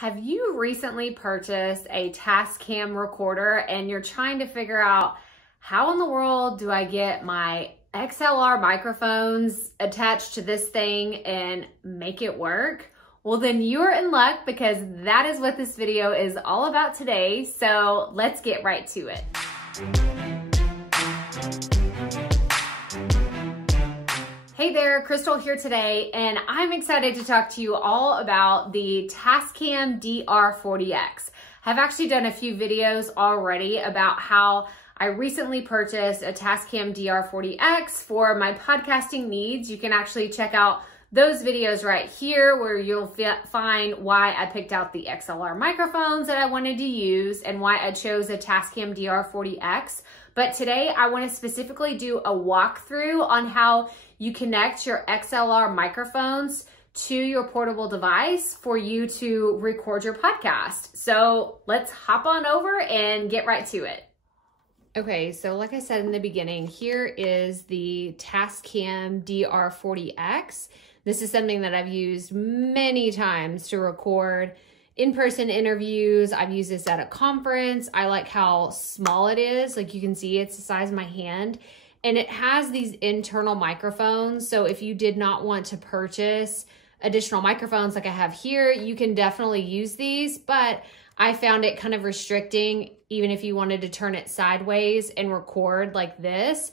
Have you recently purchased a Tascam recorder and you're trying to figure out how in the world do I get my XLR microphones attached to this thing and make it work? Well, then you're in luck because that is what this video is all about today. So let's get right to it. Hey there, Krystal here today, and I'm excited to talk to you all about the Tascam DR40X. I've actually done a few videos already about how I recently purchased a Tascam DR40X for my podcasting needs. You can actually check out those videos right here where you'll find why I picked out the XLR microphones that I wanted to use and why I chose a Tascam DR40X. But today I want to specifically do a walkthrough on how you connect your XLR microphones to your portable device for you to record your podcast. So let's hop on over and get right to it. Okay, so like I said in the beginning, here is the Tascam DR40X. This is something that I've used many times to record in-person interviews. I've used this at a conference. I like how small it is. Like you can see, it's the size of my hand. And it has these internal microphones. So if you did not want to purchase additional microphones like I have here, you can definitely use these. But I found it kind of restricting, even if you wanted to turn it sideways and record like this.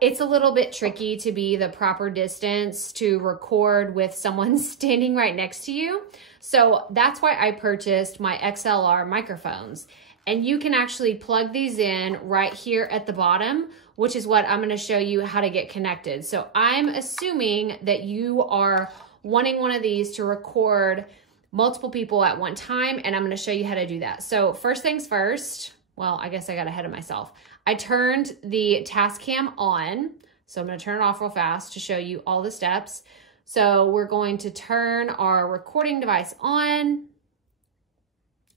It's a little bit tricky to be the proper distance to record with someone standing right next to you. So that's why I purchased my XLR microphones. And you can actually plug these in right here at the bottom, which is what I'm going to show you how to get connected. So I'm assuming that you are wanting one of these to record multiple people at one time, and I'm going to show you how to do that. So first things first, well, I guess I got ahead of myself. I turned the Tascam on, so I'm going to turn it off real fast to show you all the steps. So we're going to turn our recording device on.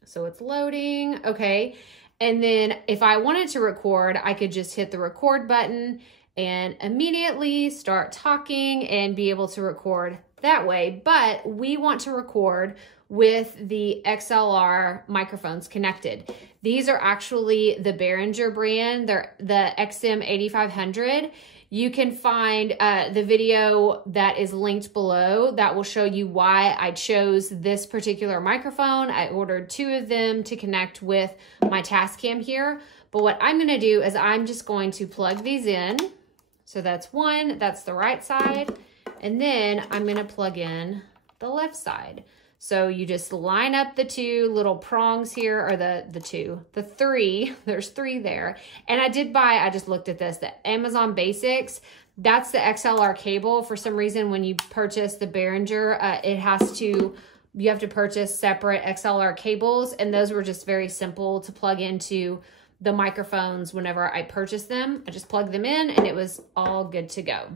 So it's loading, okay. And then if I wanted to record, I could just hit the record button and immediately start talking and be able to record that way. But we want to record with the XLR microphones connected. These are actually the Behringer brand. They're the XM8500. You can find the video that is linked below that will show you why I chose this particular microphone. I ordered 2 of them to connect with my Tascam here. But what I'm gonna do is I'm just going to plug these in. So that's one, that's the right side. And then I'm gonna plug in the left side. So you just line up the 2 little prongs here, or the 3, there's 3 there. And I just looked at this, the Amazon Basics, that's the XLR cable. For some reason, when you purchase the Behringer, you have to purchase separate XLR cables, and those were just very simple to plug into the microphones whenever I purchased them. I just plugged them in and it was all good to go.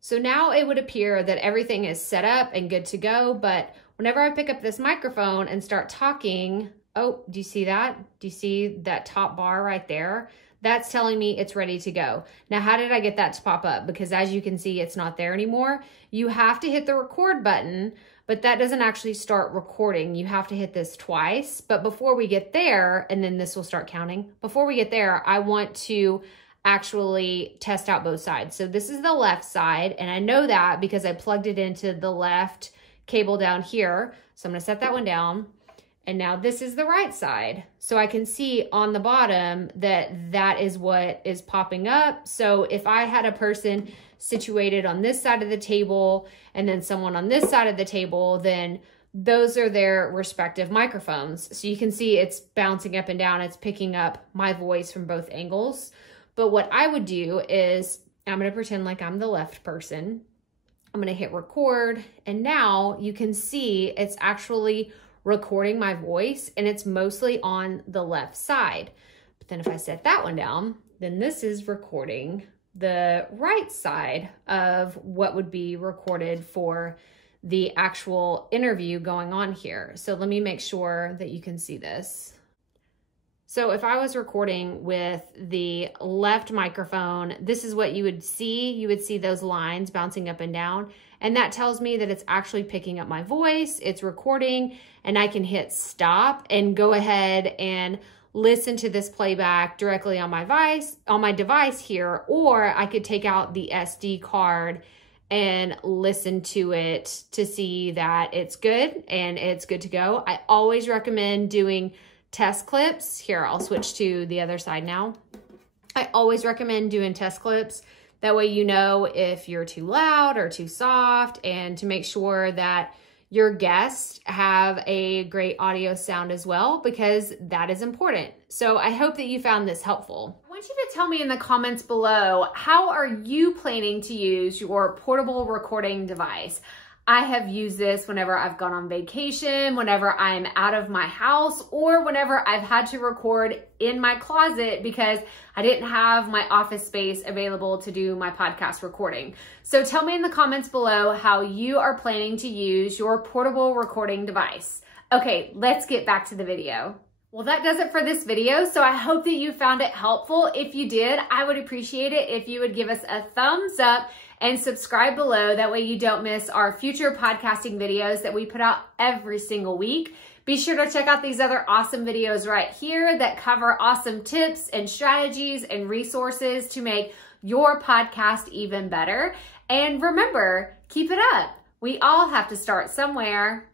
So now it would appear that everything is set up and good to go, but whenever I pick up this microphone and start talking, oh, do you see that? Do you see that top bar right there? That's telling me it's ready to go. Now, how did I get that to pop up? Because as you can see, it's not there anymore. You have to hit the record button, but that doesn't actually start recording. You have to hit this twice. But before we get there, and then this will start counting, before we get there, I want to actually test out both sides. So this is the left side, and I know that because I plugged it into the left cable down here. So I'm gonna set that one down. And now this is the right side. So I can see on the bottom that that is what is popping up. So if I had a person situated on this side of the table and then someone on this side of the table, then those are their respective microphones. So you can see it's bouncing up and down. It's picking up my voice from both angles. But what I would do is I'm going to pretend like I'm the left person. I'm going to hit record, and now you can see it's actually recording my voice, and it's mostly on the left side. But then if I set that one down, then this is recording the right side of what would be recorded for the actual interview going on here. So let me make sure that you can see this. So if I was recording with the left microphone, this is what you would see. You would see those lines bouncing up and down. and that tells me that it's actually picking up my voice, it's recording, and I can hit stop and go ahead and listen to this playback directly on my device here, or I could take out the SD card and listen to it to see that it's good and it's good to go. I always recommend doing test clips. Here, I'll switch to the other side now. I always recommend doing test clips. That way you know if you're too loud or too soft, and to make sure that your guests have a great audio sound as well, because that is important. So I hope that you found this helpful. I want you to tell me in the comments below, how are you planning to use your portable recording device? I have used this whenever I've gone on vacation, whenever I'm out of my house, or whenever I've had to record in my closet because I didn't have my office space available to do my podcast recording. So tell me in the comments below how you are planning to use your portable recording device. Okay, let's get back to the video. Well, that does it for this video. So I hope that you found it helpful. If you did, I would appreciate it if you would give us a thumbs up and subscribe below. That way you don't miss our future podcasting videos that we put out every single week. Be sure to check out these other awesome videos right here that cover awesome tips and strategies and resources to make your podcast even better. And remember, keep it up. We all have to start somewhere.